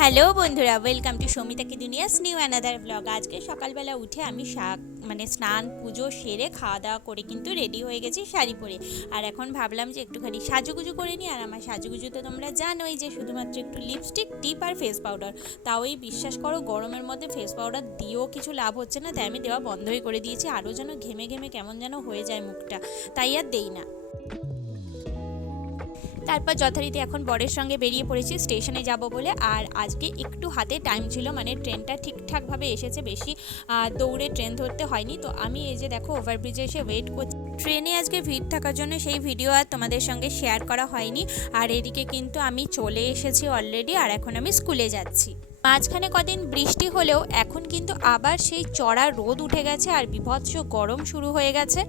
Hello বন্ধুরা, welcome to Soumita কি দুনিয়াস new another blog. আজকে সকালবেলা উঠে আমি স্নান পুজো সেরে খাওয়া দাওয়া করে কিন্তু রেডি হয়ে গেছি শাড়ি পরে। আর এখন ভাবলাম যে একটুখানি সাজুগুজু করে নিই। আর আমার সাজুগুজু তো তোমরা জানোই যে শুধুমাত্র একটু লিপস্টিক, টিপ আর ফেস পাউডার। তাও এই বিশ্বাস করো গরমের মধ্যে ফেস পাউডার দিয়েও কিছু লাভ হচ্ছে না, তাই আমি দেওয়া বন্ধই করে দিয়েছি। আরও যেন ঘেমে ঘেমে কেমন যেন হয়ে যায় মুখটা, তাই আর দেই না। তারপর যথারীতি এখন বরের সঙ্গে বেরিয়ে পড়েছি স্টেশনে যাব বলে। আর আজকে একটু হাতে টাইম ছিল, মানে ট্রেনটা ঠিকঠাকভাবে এসেছে, বেশি দৌড়ে ট্রেন ধরতে হয়নি। তো আমি এই যে দেখো ওভারব্রিজে এসে ওয়েট করছি। ট্রেনে আজকে ভিড় থাকার জন্য সেই ভিডিও আর তোমাদের সঙ্গে শেয়ার করা হয়নি। আর এদিকে কিন্তু আমি চলে এসেছি অলরেডি, আর এখন আমি স্কুলে যাচ্ছি। মাঝখানে কদিন বৃষ্টি হলেও এখন কিন্তু আবার সেই চড়া রোদ উঠে গেছে আর বীভৎস গরম শুরু হয়ে গেছে।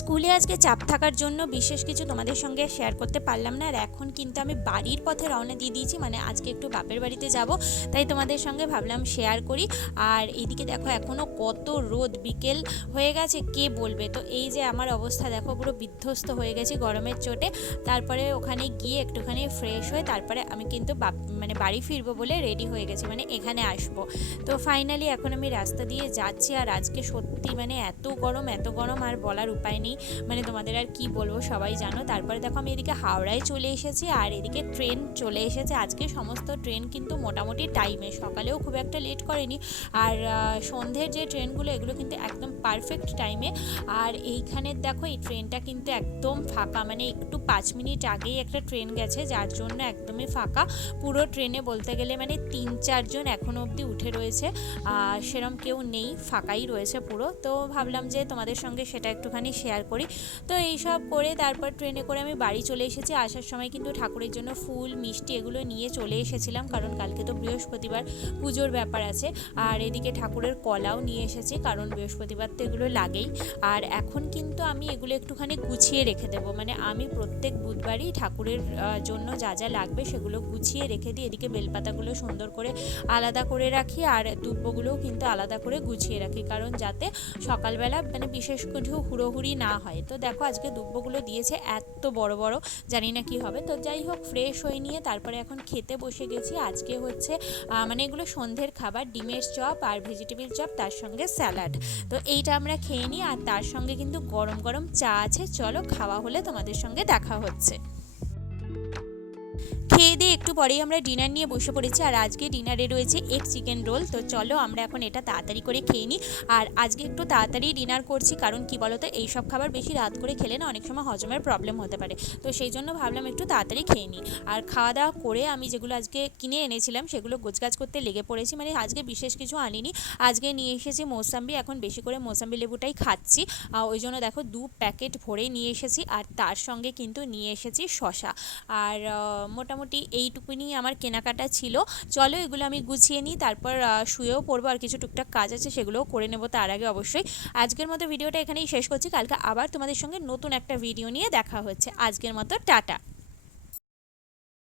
স্কুলে আজকে চাপ থাকার জন্য বিশেষ কিছু তোমাদের সঙ্গে শেয়ার করতে পারলাম না। আর এখন কিন্তু আমি বাড়ির পথে রওনা দিয়ে দিয়েছি, মানে আজকে একটু বাপের বাড়িতে যাব, তাই তোমাদের সঙ্গে ভাবলাম শেয়ার করি। আর এইদিকে দেখো এখনও কত রোদ, বিকেল হয়ে গেছে কে বলবে। তো এই যে আমার অবস্থা দেখো, পুরো বিধ্বস্ত হয়ে গেছি গরমের চোটে। তারপরে ওখানে গিয়ে একটুখানি ফ্রেশ হয়ে তারপরে আমি কিন্তু বাড়ি ফিরবো বলে রেডি হয়ে গেছি, মানে এখানে আসবো। তো ফাইনালি এখন আমি রাস্তা দিয়ে যাচ্ছি। আর আজকে সত্যি মানে এত গরম আর বলার উপায় নেই, মানে তোমাদের আর কি বলবো, সবাই জানো। তারপরে দেখো আমি এদিকে হাওড়ায় চলে এসেছি, আর এদিকে ট্রেন চলে এসেছে। আজকে সমস্ত ট্রেন কিন্তু মোটামুটি টাইমে, সকালেও খুব একটা লেট করেনি। আর সন্ধ্যের যে ট্রেনগুলো এগুলো কিন্তু একদম পারফেক্ট টাইমে। আর এইখানে দেখো এই ট্রেনটা কিন্তু একদম ফাঁকা, মানে একটু 5 মিনিট আগেই একটা ট্রেন গেছে, যার জন্য একদমই ফাঁকা পুরো ট্রেনে। বলতে গেলে মানে 3-4 জন এখনও অবধি উঠে রয়েছে, সেরম কেউ নেই, ফাঁকাই রয়েছে পুরো। তো ভাবলাম যে তোমাদের সঙ্গে সেটা একটুখানি শেয়ার করি। তো এইসব করে তারপর ট্রেনে করে আমি বাড়ি চলে এসেছি। আসার সময় কিন্তু ঠাকুরের জন্য ফুল মিষ্টি এগুলো নিয়ে চলে এসেছিলাম, কারণ কালকে তো বৃহস্পতিবার, পুজোর ব্যাপার আছে। আর এদিকে ঠাকুরের কলাও নিয়ে এসেছি, কারণ বৃহস্পতিবার তো এগুলো লাগেই। আর এখন কিন্তু আমি এগুলো একটুখানি গুছিয়ে রেখে দেবো, মানে আমি প্রত্যেক বুধবারই ঠাকুরের জন্য যা যা লাগবে সেগুলো গুছিয়ে রেখে দিই। এদিকে বেলপাতাগুলো সুন্দর করে আলাদা করে রাখি, আর দুব্বগুলোও কিন্তু আলাদা করে গুছিয়ে রাখি, কারণ যাতে সকালবেলা মানে বিশেষ কিছু হুড়োহুড়ি না হয়। তো দেখো আজকে দুব্বগুলো দিয়েছে এত বড় বড়, জানি না কি হবে। তো যাই হোক, ফ্রেশ হয়ে নিয়ে তারপরে এখন খেতে বসে গেছি। আজকে হচ্ছে মানে এগুলো সন্ধ্যের খাবার, ডিমের চপ আর ভেজিটেবিল চপ, তার সঙ্গে স্যালাড। তো এইটা আমরা খেয়ে নিই, আর তার সঙ্গে কিন্তু গরম গরম চা আছে। চলো খাওয়া হলে তোমাদের সঙ্গে দেখা হচ্ছে। খেয়ে দিয়ে একটু পরেই আমরা ডিনার নিয়ে বসে পড়েছি। আর আজকে ডিনারে রয়েছে এগ চিকেন রোল। তো চলো আমরা এখন এটা তাড়াতাড়ি করে খেয়ে নিই। আর আজকে একটু তাড়াতাড়ি ডিনার করছি, কারণ কি বলতো, এইসব খাবার বেশি রাত করে খেলে না অনেক সময় হজমের প্রবলেম হতে পারে। তো সেই জন্য ভাবলাম একটু তাড়াতাড়ি খেয়ে নিই। আর খাওয়া দাওয়া করে আমি যেগুলো আজকে কিনে এনেছিলাম সেগুলো গোছগাছ করতে লেগে পড়েছি। মানে আজকে বিশেষ কিছু আনিনি, আজকে নিয়ে এসেছি মৌসাম্বি। এখন বেশি করে মৌসাম্বি লেবুটাই খাচ্ছি, ওই জন্য দেখো 2 প্যাকেট ভরে নিয়ে এসেছি। আর তার সঙ্গে কিন্তু নিয়ে এসেছি শশা। আর মোটামুটি এইটুকুনি আমার কেনাকাটা ছিল। চলো এগুলো আমি গুছিয়ে নিই, তারপর শুয়েও পড়বো। আর কিছু টুকটাক কাজ আছে সেগুলোও করে নেবো তার আগে অবশ্যই। আজকের মতো ভিডিওটা এখানেই শেষ করছি। কালকে আবার তোমাদের সঙ্গে নতুন একটা ভিডিও নিয়ে দেখা হচ্ছে। আজকের মতো টাটা।